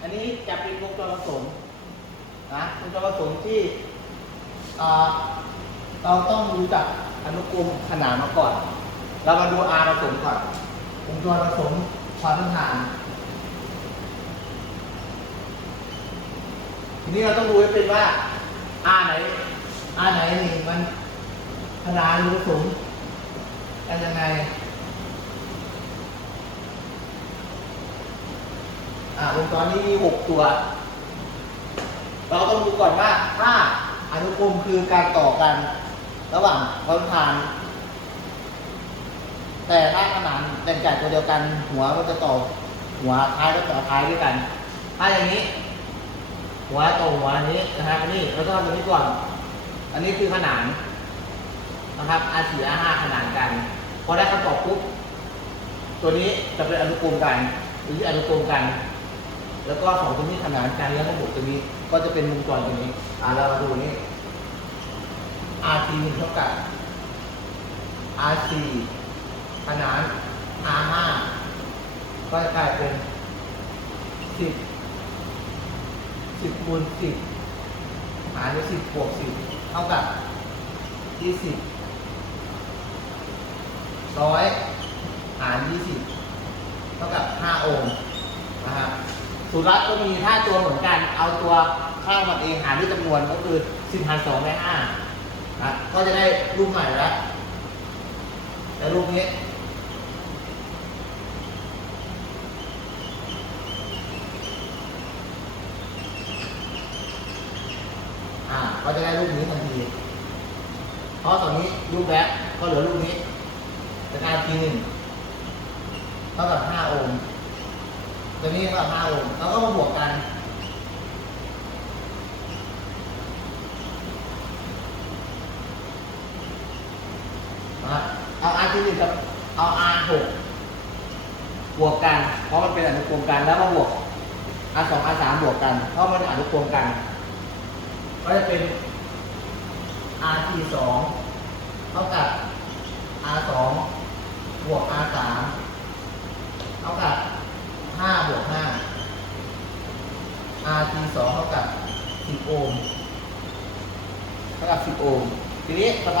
อันนี้จะเป็นวงจรผสมนะวงจรผสมที่เราต้องรู้จักอนุกรมขนานมาก่อน เรามาดู R ผสมก่อนวงจรผสมความต้านทานทีนี้เราต้องดูให้เป็นว่า R ไหน R ไหนนี่มันขนานหรือผสมกันยังไง อ่าวงจรนี้มีหกตัว เราต้องดูก่อนว่าถ้าอนุกรมคือการต่อกัน ระหว่างความต้านทาน แต่ถ้าขนานแบ่งจากตัวเดียวกัน หัวก็จะต่อหัวท้ายก็ต่อท้ายด้วยกัน ถ้าอย่างนี้ หัวต่อหัวอันนี้นะครับอันนี้แล้วก็ตัวนี้ก่อน อันนี้คือขนานนะครับ R 4 R 5ขนานกัน พอได้คำตอบปุ๊บตัวนี้จะเป็นอนุกรมกันหรืออนุกรมกัน แล้วก็สองตัวนี้ขนานกันแล้วก็บวกตัวนี้ก็จะเป็นวงจรตัวนี้ อ่าเรามาดูนี้ R T เท่ากับ R 4 ขนาน R 5 ก็จะกลายเป็น 10 10คูณ10 หารด้วย10บวก10 เท่ากับ 20ร้อยหาร20เท่ากับ5โอห์มนะครับ สูตรลัดก็มีถ้าตัวเหมือนกัน เอาตัวข้างมันเองหารด้วยจำนวนก็คือ10หาร2ได้5นะก็จะได้รูปใหม่แล้วแต่รูปนี้อ่าก็จะได้รูปนี้ทันที เพราะตอนนี้รูปแบ็คก็เหลือรูปนี้เป็น R T หนึ่งเท่ากับ5โอห์ม ตัวนี้เท่ากับ5โอห์มแล้วก็มาบวกกันนะครับเอา R T หนึ่งกับเอา R หกบวกกัน เพราะมันเป็นอนุกรมกันแล้วมาบวก R สอง R สามบวกกัน เพราะมันอนุกรมกัน ก็จะเป็น R T สองเท่ากับ R สองบวก R สามเท่ากับ ห้าบวกห้า R T สองเท่ากับสิบโอห์มเท่ากับสิบโอห์มทีนี้ต่อไป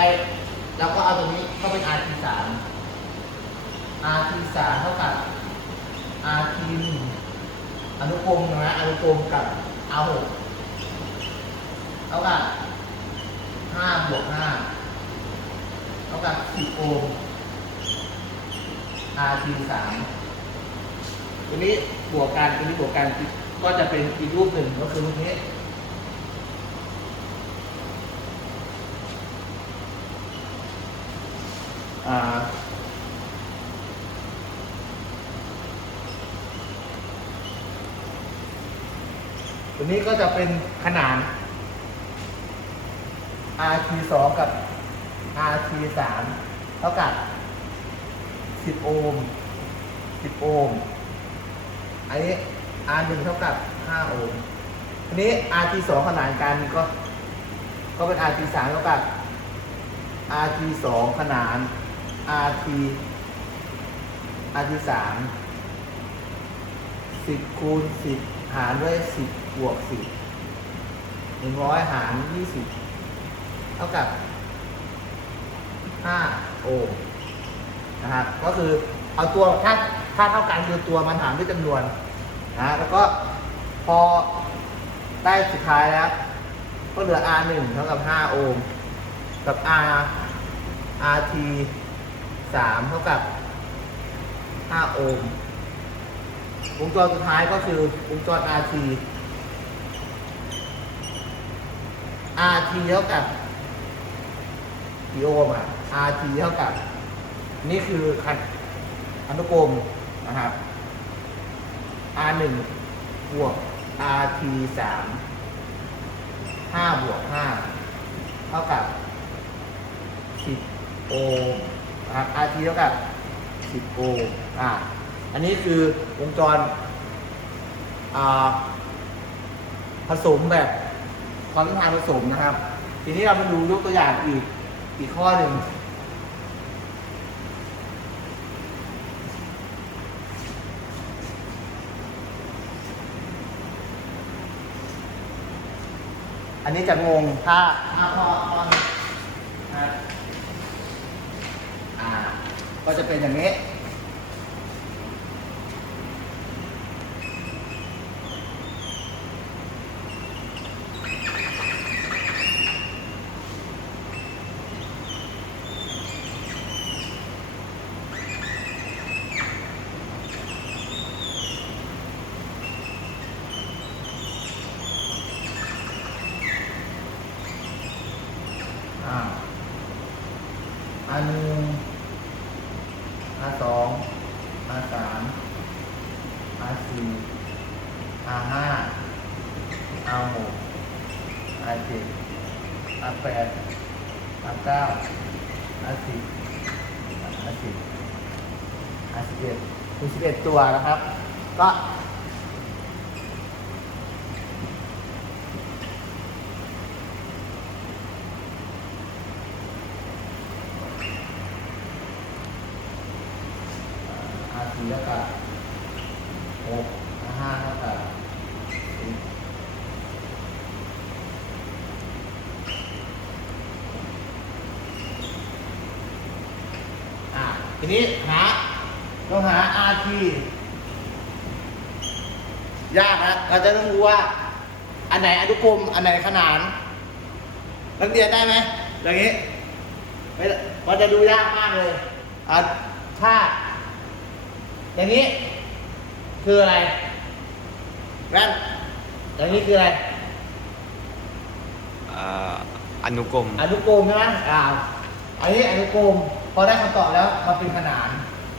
เราก็เอาตรงนี้เข้าเป็น R T สาม R T สามเท่ากับ R T หนึ่งอนุกรมนะอนุกรมกับ R หกเท่ากับห้าบวกห้าเท่ากับสิบโอห์ม RT สาม ตัวนี้บวกกันตัวนี้บวกกันก็จะเป็นอีกรูปหนึ่งก็คือรูปนี้ตัวนี้ก็จะเป็นขนาน RT สองกับ RT สามเท่ากับสิบโอห์มสิบโอห์ม อันนี้ R หนึ่งเท่ากับห้าโอห์มอันนี้ RT สองขนานกันก็ ก็เป็น RT สามเท่ากับ RT สองขนาน RT RT สามสิบคูณสิบหารด้วยสิบบวกสิบหนึ่งร้อยหารยี่สิบเท่ากับ5โอห์มนะครับ ก็คือเอาตัวถ้า ถ้าเท่ากันคือตัวมันหารด้วยจำนวนนะแล้วก็พอได้สุดท้ายแล้ว ก็เหลือ R 1เท่ากับ 5 โอห์มกับ R RT 3เท่ากับ 5 โอห์มวงจรสุดท้ายก็คือวงจร RT RT เท่ากับกิโอห์มอะ RT เท่ากับ นี่คือคันอนุกรม นะครับ R 1บวก RT 3 5บวก5เท่ากับ10โอห์มนะครับ RT เท่ากับ10โอห์มอ่าอันนี้คือวงจรผสมแบบความต้านทานผสมนะครับ ทีนี้เรามาดูยกตัวอย่างอีกอีกข้อหนึ่ง อันนี้จะงงถ้าถ้าพอพอครับอ่าก็จะเป็นอย่างนี้ อ่าอันหนึ่ง อาสองอันสามอันสี่อันห้าอันหกอันเจ็ดอันแปดอันเก้าอันสิบอันสิบอันสิบเอ็ดมีสิบเอ็ดตัวนะครับ ก็ อา สี่เท่ากับหกอาห้าเท่ากับสิบอะทีนี้หาต้องหา RT ยากนะเราจะต้องรู้ว่า อันไหนอนุกรม อันไหนขนาน นักเรียนได้ไหมอย่างนี้ไม่ได้มันจะดูยากมากเลยอะถ้า อย่างนี้ คืออะไรแว่นอย่างนี้คืออะไรอ่าอนุกรมอนุกรมใช่ไหมอ่าอันนี้อนุกรมพอได้คำตอบแล้วมาเป็นขนาน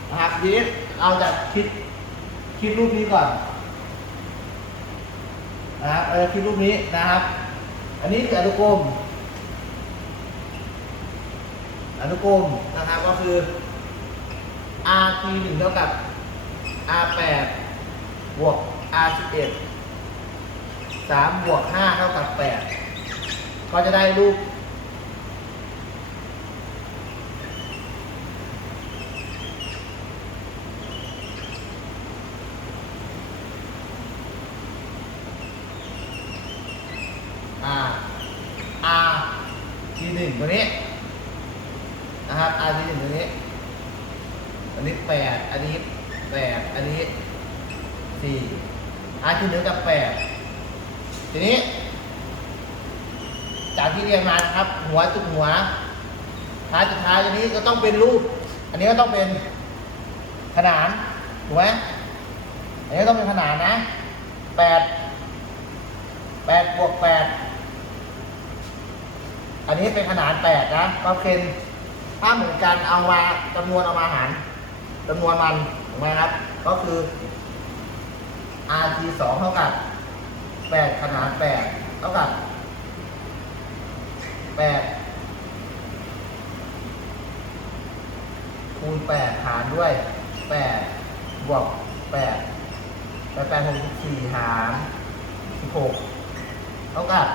นะครับทีนี้เอาจากคิดคิดรูปนี้ก่อนนะครับเออคิดรูปนี้นะครับ อันนี้คืออนุกรมอนุกรมนะครับก็คือ r t หนึ่งเท่ากับ r แปดบวก r สิบเอ็ดสามบวกห้าเท่ากับแปดก็จะได้รูป R R ที่หนึ่งตัวนี้นะครับ R ที่หนึ่งตัวนี้ อันนี้แปดอันนี้ แปดอันนี้สี่ R ที่เหนือกับแปดทีนี้ จากที่เรียนมานะครับ หัวจุดหัวท้ายจุดท้ายอันนี้ก็ต้องเป็นรูป อันนี้ก็ต้องเป็นขนานถูกไหมอันนี้ต้องเป็นขนานนะแปดแปดบวกแปดอันนี้เป็นขนานแปดนะก็เป็นถ้าเหมือนกันเอามาจำนวนเอามาหารจำนวนมัน ถูกไหมครับ ก็คือ rt สองเท่ากับแปดขนานแปดเท่ากับแปดคูณแปดหารด้วยแปดบวกแปดแปดแปดหกสี่หารสิบหกเท่ากับ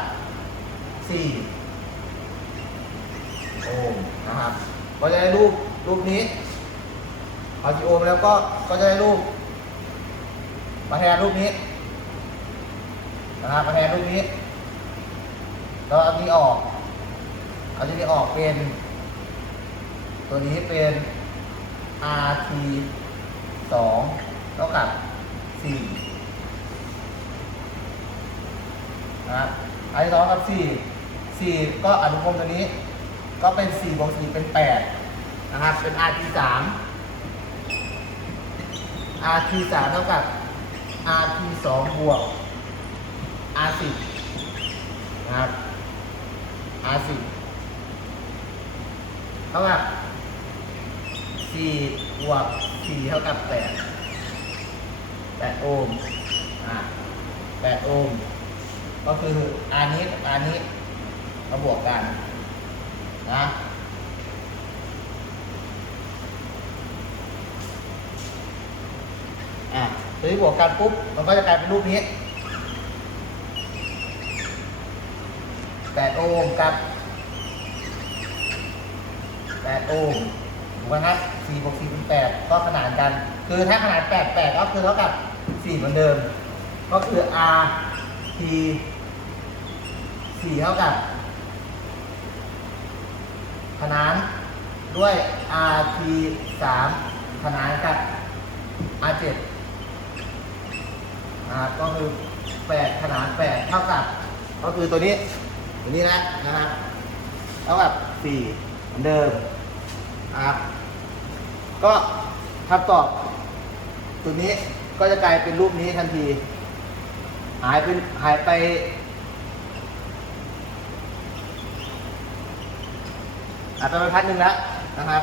สี่โอห์มนะครับ ก็จะได้รูปรูปนี้ พอกี่โอห์มแล้วก็ก็จะได้รูปมาแทนรูปนี้นะครับมาแทนรูปนี้แล้วเอานี้ออกเอาที่นี้ออกเป็น ตัวนี้เป็น rt สองเท่ากับสี่นะครับอันที่สองกับสี่สี่ก็อนุกรมตัวนี้ ก็เป็น4บวก4เป็น 8 นะครับ เป็น rt 3 rt 3เท่ากับ rt 2บวก r 10นะครับ r 10เท่ากับ4บวก4เท่ากับ8 8โอห์มอ่า8โอห์มก็คือ r นี้กับ r นี้มาบวกกันนะ ตัวนี้บวกกันปุ๊บมันก็จะกลายเป็นรูปนี้แปดโอห์มกับแปดโอห์มถูกไหมครับสี่บวกสี่เป็นแปดก็ขนานกัน คือถ้าขนาดแปดแปดก็คือเท่ากับสี่เหมือนเดิม ก็คือ r t สี่เท่ากับ ขนานด้วย rt สามขนานกับ r เจ็ด นะครับก็คือแปดขนานแปดเท่ากับ ก็คือตัวนี้ตัวนี้นะนะครับเท่ากับสี่เหมือนเดิมนะครับก็คำตอบตัวนี้ก็จะกลายเป็นรูปนี้ทันที หายเป็นหายไปหายไปบรรทัดหนึ่งแล้วนะครับ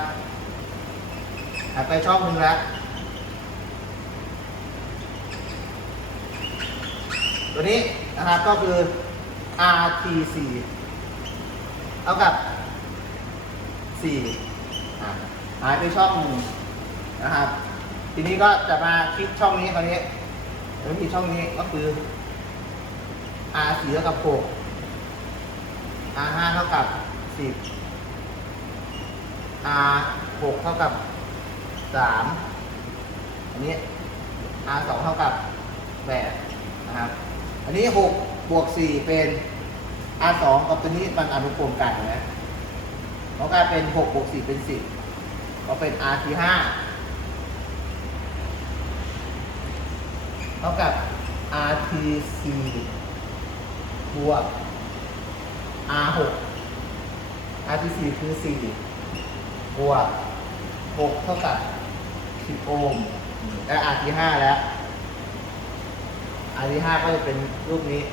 หายไปช่องหนึ่งแล้ว ตัวนี้นะครับก็คือ RT4 เท่ากับ4อ่หายไปช่องหนึ่งนะครับ ทีนี้ก็จะมาคลิกช่องนี้คราวนี้แล้วที่ช่องนี้ก็คือ R4 เท่ากับ 6 R5 เท่ากับ 10 R6 เท่ากับ 3 อันนี้ R2 เท่ากับ 8 นะครับ อันนี้6บวก4เป็น R2 กับตัวนี้มันอนุกรมกันนะมันกลายเป็น6บวก4เป็น10ก็เป็น RT5 เท่ากับ RT4 บวก R6 RT4 คือ 4 บวก 6 เท่ากับ 10 โอห์มและ RT5 แล้ว อันที่ห้าก็จะเป็นรูปนี้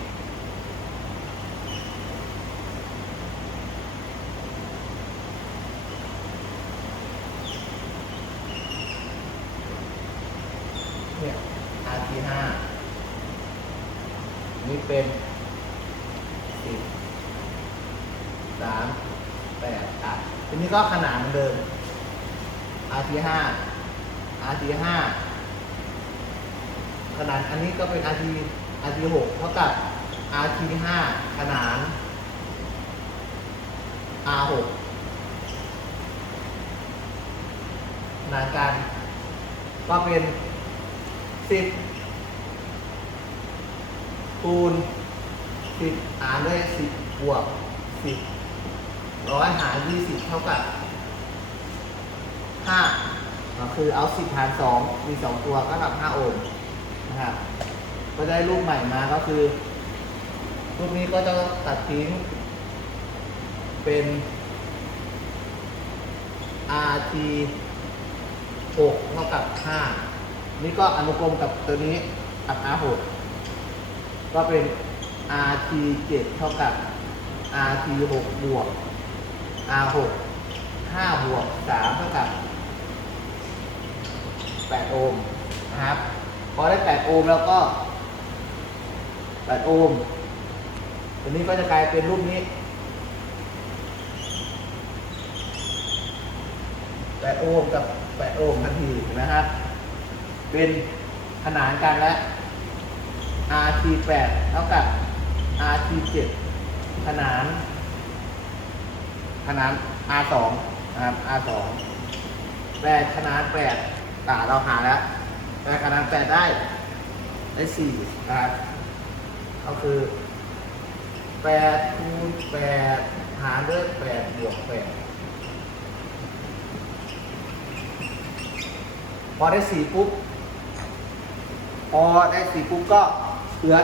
เนี่ยอันที่ห้านี่เป็นสิบสามแปดอะทีนี้ก็ขนาดเดิมอาร์ทีห้าอาร์ทีห้า นาดอันนี้ก็เป็น RT RT6 เท่ากับ RT5 ขนาน R6 ขนาดกัน ก็เป็น10คูณ10หารด้วย10บวก10ร้อยหาร20เท่ากับ5ก็คือเอา10หาร2มี2ตัวก็เท่ากับ5โอห์ม นะก็ได้รูปใหม่มาก็คือ รูปนี้ก็จะตัดทิ้ง เป็น RT 6เท่ากับ 5 นี่ก็อนุกรมกับตัวนี้กับ R6 ก็เป็น RT 7เท่ากับ RT 6บวก R6 5บวก3เท่ากับ8โอห์มนะครับ พอได้8โอห์มแล้วก็8โอห์มตัวนี้ก็จะกลายเป็นรูปนี้8โอห์มกับ8โอห์มทันทีนะครับเป็นขนานกันและ RT 8 เท่ากับ RT 7 ขนาน ขนาน R 2 นะครับ R 2 แปดขนาน8ตาเราหาแล้ว แปดขนาน8ได้ได้4นะครับก็คือ8คูณ8หารด้วย8บวก8พอได้4ปุ๊บพอได้สี่ปุ๊บก็เหลือ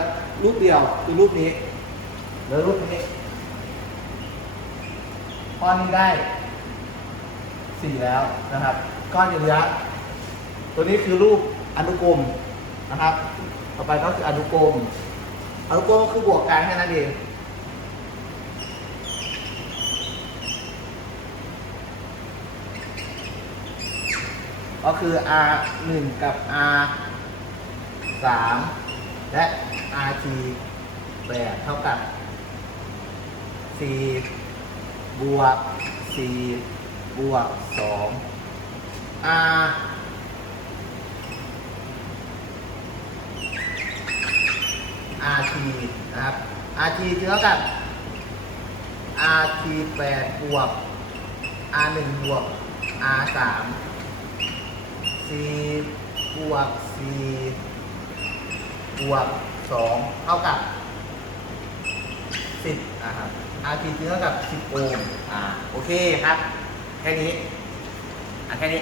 รูปเดียวคือรูปนี้เหลือรูปนี้ก้อนนี้ได้สี่แล้วนะครับ ก้อนเหลือตัวนี้คือรูป อนุกรมนะครับ ต่อไปก็คืออนุกรมอนุกรมก็คือบวกกันแค่นั้นเองก็คือ r 1กับ r 3และ rt 8เท่ากับ 4 บวก 4 บวก 2 r rt นะครับ rt เท่ากับ rt 8บวก r 1บวก r 3 4บวก4บวก 2 เท่ากับสิบอ่าครับ RT เท่ากับสิบโอห์มอ่าโอเคครับ แค่นี้ อะแค่นี้